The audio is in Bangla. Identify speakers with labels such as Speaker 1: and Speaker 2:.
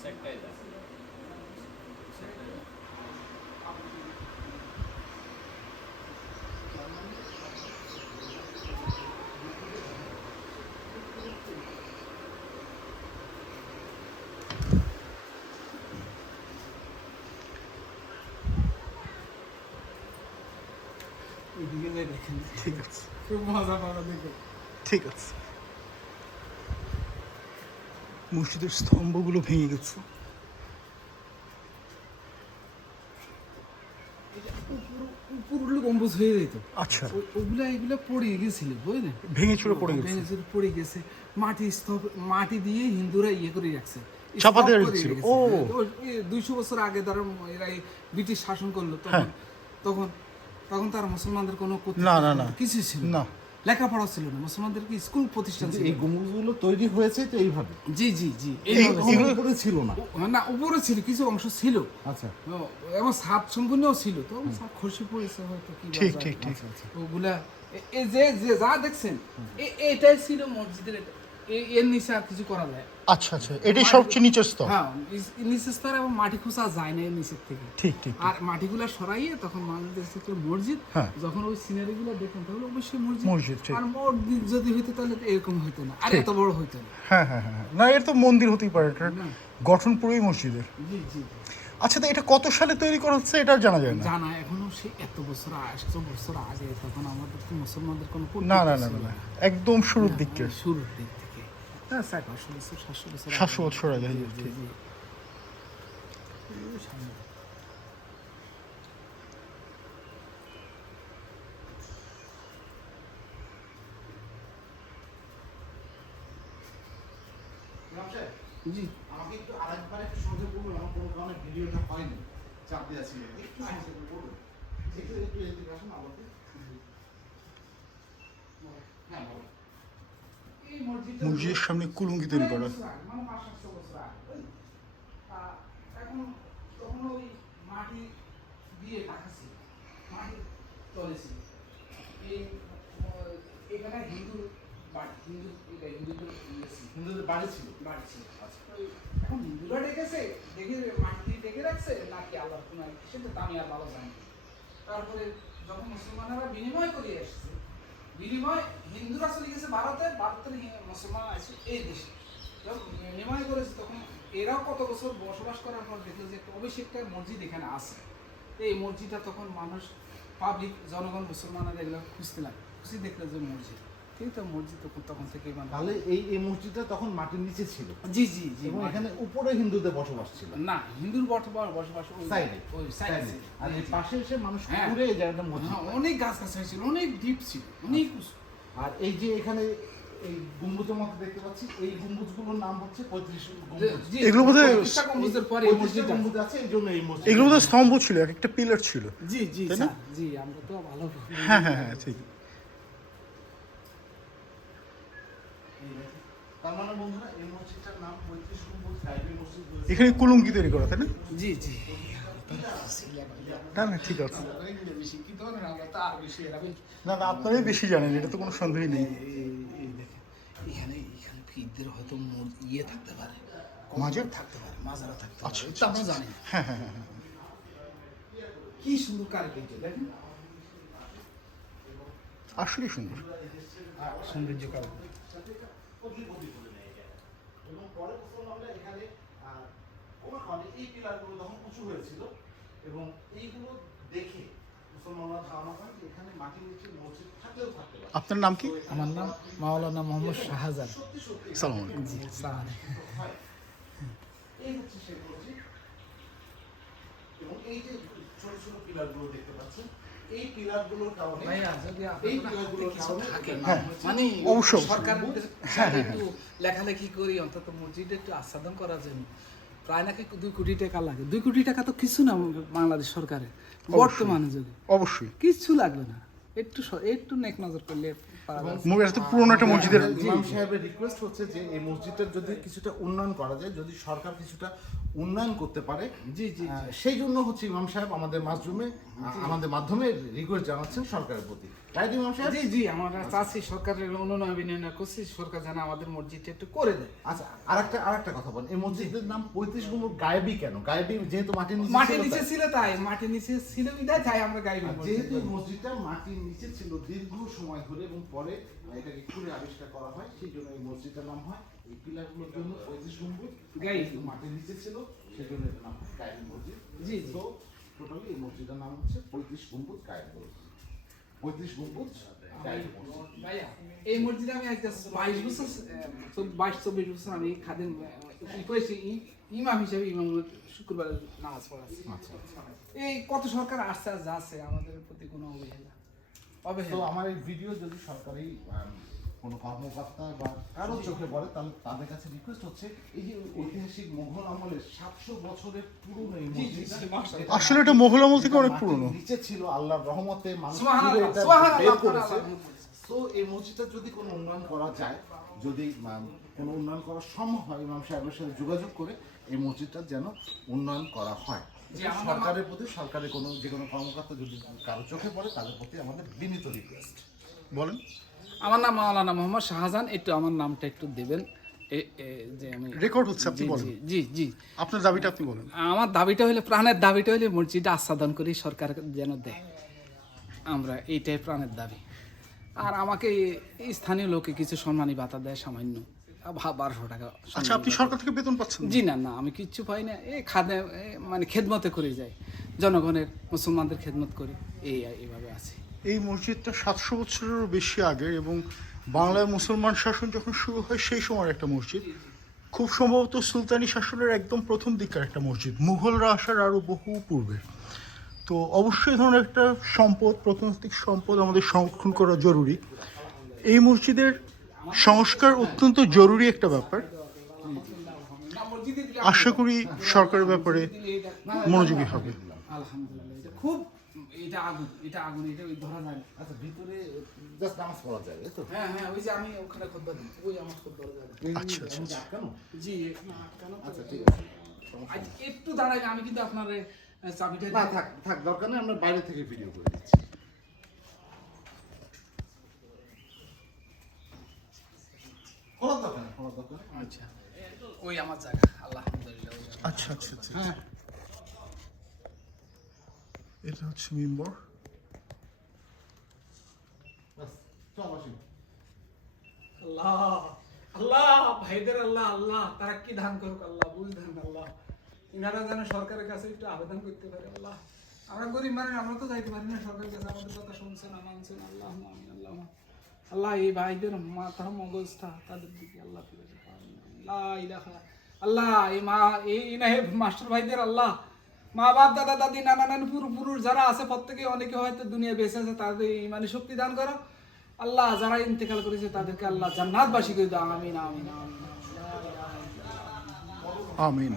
Speaker 1: সেটটাই দেয়
Speaker 2: এদিকে যাই দেখেন
Speaker 3: ঠিক আছে
Speaker 2: খুব মজা পাওয়া দেখে
Speaker 3: ঠিক আছে মসজিদের স্তম্ভগুলো ভেঙে গেছে
Speaker 2: গম্বুজ হয়ে যেত
Speaker 3: আচ্ছা
Speaker 2: ওগুলা এগুলা পড়ে গেছিল বুঝলেন
Speaker 3: ভেঙে চুরে পড়ে গেছে
Speaker 2: ভেঙে চুরে পড়ে গেছে মাটি স্তব মাটি দিয়ে হিন্দুরা ইয়ে করে রাখছে
Speaker 3: চাপা দিয়ে রেখেছিল। ও।
Speaker 2: দুইশো বছর আগে তারা এরা ব্রিটিশ শাসন করল তখন
Speaker 3: হ্যাঁ।
Speaker 2: তখন তখন তার মুসলমানদের কোনো
Speaker 3: না, না, না।
Speaker 2: কিছু ছিল
Speaker 3: না।
Speaker 2: লেখাপড়া ছিল না মুসলমানদের কি স্কুল প্রতিষ্ঠান ছিল
Speaker 4: এই গম্বুজগুলো তৈরি হয়েছে তো এইভাবে?
Speaker 2: জি জি জি
Speaker 3: এই-
Speaker 2: এইভাবে ছিল।
Speaker 3: এগুলো-
Speaker 4: উপরে ছিল না?
Speaker 2: না উপরে ছিল কিছু অংশ ছিল।
Speaker 4: আচ্ছা।
Speaker 2: এবং সাত সম্পূর্ণও ছিল তো সাপ খসে পড়েছে হয়তো কি
Speaker 3: ঠিক, ঠিক, ঠিক।
Speaker 2: আচ্ছা, আচ্ছা। ওগুলা এই যে যে যা দেখছেন এটাই ছিল মসজিদের এই এর নিচে আর কিছু করা যায়।
Speaker 3: আচ্ছা আচ্ছা। এটাই সবচেয়ে নিচের স্তর।
Speaker 2: হ্যাঁ নিচের স্তর এবং মাটি খোঁচা যায় না নিচের থেকে।
Speaker 3: ঠিক ঠিক
Speaker 2: আর মাটিগুলা সরাইয়ে তখন মানুষ দেখছে মসজিদ
Speaker 3: হ্যাঁ।
Speaker 2: যখন ওই সিনারি গুলো দেখেন তাহলে অবশ্যই মসজিদ।
Speaker 3: মসজিদ,
Speaker 2: আর মসজিদ যদি হইতো তাহলে এরকম হইতো না। আর এত বড় হইতো না।
Speaker 3: হ্যাঁ হ্যাঁ হ্যাঁ না এর তো মন্দির হতেই পারে এটা। গঠন পুরোই মসজিদের।
Speaker 2: জি জি।
Speaker 3: আচ্ছা তো এটা কত সালে তৈরি করা হচ্ছে এটা জানা যায় না?
Speaker 2: জানা এখনও সে এত বছর একশো বছর আগে তখন আমাদের তো মুসলমানদের কোনো
Speaker 3: না না না একদম শুরুর দিকে
Speaker 2: হ্যাঁ, শুরুর দিক হ্যাঁ স্যার পাঁচশো বছর সাতশো বছর।
Speaker 3: সাতশো বছর আগে,
Speaker 2: জি,
Speaker 3: ঠিক।
Speaker 4: আমাকে একটু আরেকবার একটু সহজে বলুন আমার কোনো কারণে ভিডিওটা হয়নি চাপ দেওয়া ছিল একটু সহজে বলুন একটু একটু এদিকে আসুন আমাকে। হ্যাঁ বলুন।
Speaker 3: মসজিদের সামনে কুলুঙ্গি তৈরি করা
Speaker 2: মাটি দিয়ে মাটি এই এখানে হিন্দু হিন্দু এটা হিন্দুদের
Speaker 4: হিন্দুদের বাড়ি
Speaker 2: এখন হিন্দুরা ডেকেছে মাটি ডেকে রাখছে কোনো তো আর ভালো জানি। তারপরে যখন মুসলমানেরা বিনিময় করে এসছে বিনিময় হিন্দুরা চলে গেছে ভারতে, ভারতের মুসলমান আছে এই দেশে। বিনিময় করেছে তখন এরাও কত বছর বসবাস করার পর দেখল যে একটা মসজিদ এখানে আছে। এই মসজিদটা তখন মানুষ পাবলিক জনগণ, মুসলমানরা এগুলো খুঁজতে লাগে খুশি দেখল যে মসজিদ। কিন্তু তো মসজিদ তখন তখন থেকে মানে
Speaker 4: তাহলে এই এই মসজিদটা তখন মাটির নিচে ছিল।
Speaker 2: জি জি জি
Speaker 4: এবং এখানে উপরে হিন্দুদের বসবাস ছিল।
Speaker 2: না হিন্দুর বসবাস বসবাস ওই
Speaker 4: সাইডে
Speaker 2: ওই
Speaker 4: সাইডে আর এই পাশে এসে মানুষ
Speaker 2: হ্যাঁ।
Speaker 4: ঘুরে এই জায়গাটা মসজিদ
Speaker 2: হ্যাঁ, অনেক গাছ গাছালি ছিল অনেক ডিপ ছিল অনেক
Speaker 4: আর এই যে এখানে এই গম্বুজের মধ্যে দেখতে পাচ্ছি এই গম্বুজগুলোর নাম হচ্ছে পঁয়ত্রিশ গম্বুজ।
Speaker 3: এগুলো বোধহয়-
Speaker 2: গম্বুজের পরে এই
Speaker 4: পঁয়ত্রিশটা গম্বুজ আছে এই জন্য এই মসজিদ
Speaker 3: এগুলো তো স্তম্ভ ছিল এক একটা পিলার ছিল।
Speaker 2: জি জি
Speaker 3: তাই
Speaker 2: জি আমরা তো ভালো
Speaker 3: হ্যাঁ হ্যাঁ হ্যাঁ ঠিক।
Speaker 4: তার মানে বন্ধুরা এই মসজিদটার নাম পঁয়ত্রিশ গম্বুজ টাইপের মসজিদ
Speaker 3: এখানে কুলুঙ্গি তৈরি করা তাই না?
Speaker 2: জি জি।
Speaker 3: না না ঠিক আছে।
Speaker 2: না
Speaker 3: না না আপনারাই বেশি জানেন এটা তো কোনো সন্দেহই নেই।
Speaker 2: এখানে এখানে ফিরদের হয়তো মোর- ইয়ে থাকতে পারে
Speaker 3: মাজার?
Speaker 2: থাকতে পারে মাজারা থাকতে
Speaker 3: আচ্ছা,
Speaker 2: পারে
Speaker 3: আচ্ছা,
Speaker 2: এটা আমরা জানি
Speaker 3: হ্যাঁ হ্যাঁ হ্যাঁ হ্যাঁ।
Speaker 2: কি সুন্দর দেখেন।
Speaker 3: আসলেই সুন্দর।
Speaker 2: সৌন্দর্য কারণ
Speaker 4: করে নেয়। এবং পরে মুসলমানরা এখানে ক্রমাক্রমে এই পিলারগুলো যখন উঁচু হয়েছিল। এবং এইগুলো দেখে মুসলমানরা ধারণা করেন যে এখানে মাটির নিচে মসজিদ থাকলেও থাকতে পারে।
Speaker 3: আপনার নাম কি?
Speaker 2: আমার নাম মাওলানা মোহাম্মদ
Speaker 4: সত্যি
Speaker 3: সালাম আলাইকুম।
Speaker 2: জি সালাম
Speaker 4: এই হচ্ছে সেই মসজিদ। এবং এই যে ছোট ছোট পিলারগুলো দেখতে পাচ্ছেন এই পিলারগুলোর কারণে এই পিলারগুলোর
Speaker 2: কিছু
Speaker 4: কারণে
Speaker 2: থাকে না, মানে
Speaker 3: অবশ্যই,
Speaker 2: সরকারের একটু লেখালেখি করি অন্তত মসজিদে একটু আস্বাদন করার জন্য। প্রায় নাকি দুই কোটি টাকা লাগে। দুই কোটি টাকা তো কিছু না বাংলাদেশ সরকারের বর্তমানে যুগে
Speaker 3: অবশ্যই।
Speaker 2: কিচ্ছু লাগবে না। একটু একটু নেক নজর করলে
Speaker 3: পুরোনো একটা মসজিদের
Speaker 4: ইমাম সাহেবের রিকোয়েস্ট হচ্ছে যে এই মসজিদটার যদি কিছুটা উন্নয়ন করা যায় যদি সরকার কিছুটা উন্নয়ন করতে পারে।
Speaker 2: জি, জি।
Speaker 4: সেই জন্য হচ্ছে ইমাম সাহেব আমাদের মাধ্যমে আমাদের মাধ্যমে রিকোয়েস্ট জানাচ্ছেন সরকারের প্রতি।
Speaker 2: জি জি আমরা চাচ্ছি সরকারের করছি সরকার যেন আমাদের মসজিদটা একটু করে দেয়।
Speaker 4: আচ্ছা আরেকটা আরেকটা কথা বলেন। এই মসজিদের নাম পঁয়ত্রিশ নম্বর গায়েবী কেন? গায়েবী যেহেতু মাটির নিচে
Speaker 2: মাটির নিচে ছিল তাই মাটির নিচে ছিল বিদায় তাই আমরা
Speaker 4: আর যেহেতু মসজিদটা মাটির নিচে ছিল দীর্ঘ সময় ধরে এবং পরে এটাকে খুলে আবিষ্কার করা হয় সেই জন্য এই মসজিদটার নাম হয় এই পিলারগুলোর জন্য পঁয়ত্রিশ গম্বুজ
Speaker 2: গায়ে।
Speaker 4: মাটির নিচে ছিল সেই জন্য এটার নাম গায়েবী মসজিদ।
Speaker 2: জি, জি।
Speaker 4: তো টোটালি এই মসজিদের নাম হচ্ছে পঁয়ত্রিশ গম্বুজ গায়েবী মসজিদ। পঁয়ত্রিশ গম্বুজ
Speaker 2: এই মসজিদে আমি একটা বাইশ বছর বাইশ চব্বিশ বছর আমি খাদেন করেছি ইমাম হিসেবে ইমাম শুক্রবার নামাজ পড়াচ্ছি
Speaker 4: আচ্ছা
Speaker 2: এই কত সরকার আস্তে আস্তে যাচ্ছে আমাদের প্রতি কোনো অবহেলা? অবহেলা।
Speaker 4: আমার এই ভিডিও যদি সরকারি কোনো কর্মকর্তা বা কারও চোখে পড়ে তাহলে তাদের কাছে রিকোয়েস্ট হচ্ছে এই যে ঐতিহাসিক মোঘল আমলের সাতশো বছরের পুরনো এই মসজিদটা,
Speaker 3: আসলে এটা মোঘল আমল থেকে অনেক পুরনো।
Speaker 4: নিচে ছিল আল্লাহর রহমতে মানুষ বের করেছে। তো এই মসজিদটা যদি কোনো উন্নয়ন করা যায় যদি কোনো উন্নয়ন করা সম্ভব হয় ইমাম সাহেবের সাথে যোগাযোগ করে এই মসজিদটা যেন উন্নয়ন করা হয়। সরকারের প্রতি সরকারের কোনো যে কোনো কর্মকর্তা যদি কারও চোখে পড়ে তাদের প্রতি আমাদের বিনীত রিকোয়েস্ট
Speaker 3: বলেন।
Speaker 2: আমার নাম মাওলানা মোহাম্মদ শাহজাহান। একটু আমার নামটা একটু দেবেন। যে আমি
Speaker 3: রেকর্ড হচ্ছে আপনি
Speaker 2: জি,
Speaker 3: বলেন।
Speaker 2: জি,
Speaker 3: আপনার দাবিটা আপনি বলেন।
Speaker 2: আমার দাবিটা হলে প্রাণের দাবিটা হলে মসজিদটা আস্বাদন করি সরকার যেন দেয়। আমরা এইটাই প্রাণের দাবি। আর আমাকে স্থানীয় লোকে কিছু সম্মানী ভাতা দেয় সামান্য। বারোশো টাকা
Speaker 3: আচ্ছা আপনি সরকার থেকে বেতন পাচ্ছেন?
Speaker 2: জি না না আমি কিচ্ছু পাই না। এই খাদে মানে খেদমতে করে যাই জনগণের মুসলমানদের খেদমত করি। এই এইভাবে আছি।
Speaker 3: এই মসজিদটা সাতশো বছরেরও বেশি আগে এবং বাংলায় মুসলমান শাসন যখন শুরু হয় সেই সময়ের একটা মসজিদ। খুব সম্ভবত সুলতানি শাসনের একদম প্রথম দিককার একটা মসজিদ, মুঘলরা আসার আরও বহু পূর্বে। তো অবশ্যই এই ধরনের একটা সম্পদ, প্রত্নতাত্ত্বিক সম্পদ আমাদের সংরক্ষণ করা জরুরি। এই মসজিদের সংস্কার অত্যন্ত জরুরি একটা ব্যাপার। আশা করি সরকারের ব্যাপারে মনোযোগী হবে।
Speaker 2: খুব এটা আগুন এটা আগুন এটা ওই ধরা যায় না।
Speaker 4: আচ্ছা ভিতরে জাস্ট নামাজ পড়া যায় তো?
Speaker 2: হ্যাঁ হ্যাঁ ওই যে আমি ওখানে খুদ্া দিই ওই আমার খুদ্া যাবে
Speaker 3: আচ্ছা, আচ্ছা,
Speaker 4: আটকানো?
Speaker 2: জি না, কেন
Speaker 4: আচ্ছা ঠিক আছে।
Speaker 2: আজ একটু দাঁড়াই আমি কিন্তু আপনার চাবিটা
Speaker 4: না থাক থাক দরকার নেই আমরা বাইরে থেকে ভিডিও করে দিচ্ছি। খোলার দরকার খোলার দরকার।
Speaker 2: আচ্ছা। ওই আমার জায়গা আলহামদুলিল্লাহ
Speaker 3: আচ্ছা আচ্ছা আচ্ছা।
Speaker 2: হ্যাঁ।
Speaker 3: এটা হচ্ছে মিম্বর।
Speaker 2: আল্লাহ আল্লাহ ভাইদের আল্লাহ আল্লাহ তারা কি ধান করুক আল্লাহ বুঝ ধান আল্লাহ। ইনারা যেন সরকারের কাছে একটু আবেদন করতে পারে আল্লাহ। আমরা গরিব আমরা তো যাইতে পারি না সরকারের কাছে আমাদের কথা শুনছে না মানছে না আল্লাহ আমি আল্লাহ আল্লাহ এই ভাইদের মাথা মগজটা তাদের দিকে আল্লাহ ইলাহা আল্লাহ এই মা এই মাস্টার ভাইদের আল্লাহ মা বাপ দাদা, দাদি নানা নানি পুরো পুরুষ যারা আছে প্রত্যেকে অনেকে হয়তো দুনিয়া বেঁচে আছে, তাদের মানে শক্তি দান করো। আল্লাহ যারা ইন্তেকাল করেছে, তাদেরকে আল্লাহ জান্নাতবাসী করে দাও। আমিন আমিন আমিন।
Speaker 3: আমিন।